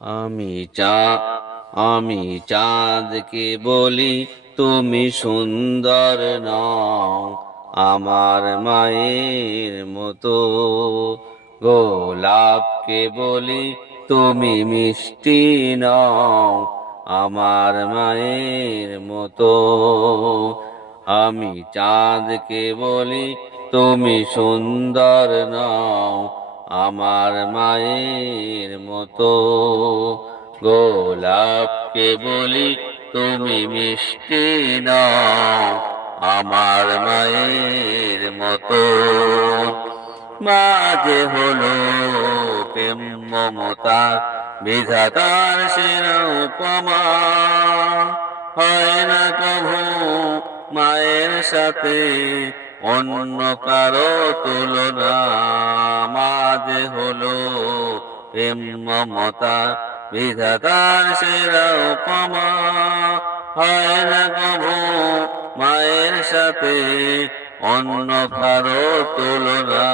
আমি চা আমি চাঁদকে বলি তুমি সুন্দর নও আমার মায়ের মতো। গোলাপকে বলি তুমি মিষ্টি নও আমার মায়ের মতো। আমি চাঁদকে বলি তুমি সুন্দর নও আমার মায়ের মতো। গোলাপকে বলি তুমি মিষ্টি নও আমার মায়ের মতো। মা যে হলো প্রেম মমতার বিধাতার সেরা উপমা। হয় না কভু মায়ের সাথে অন্য কারো তুলনা। মা যে হলো প্রেম মমতা বিধাতার সেরা উপমা। হয় না কভু মায়ের সাথে অন্য কারো তুলনা।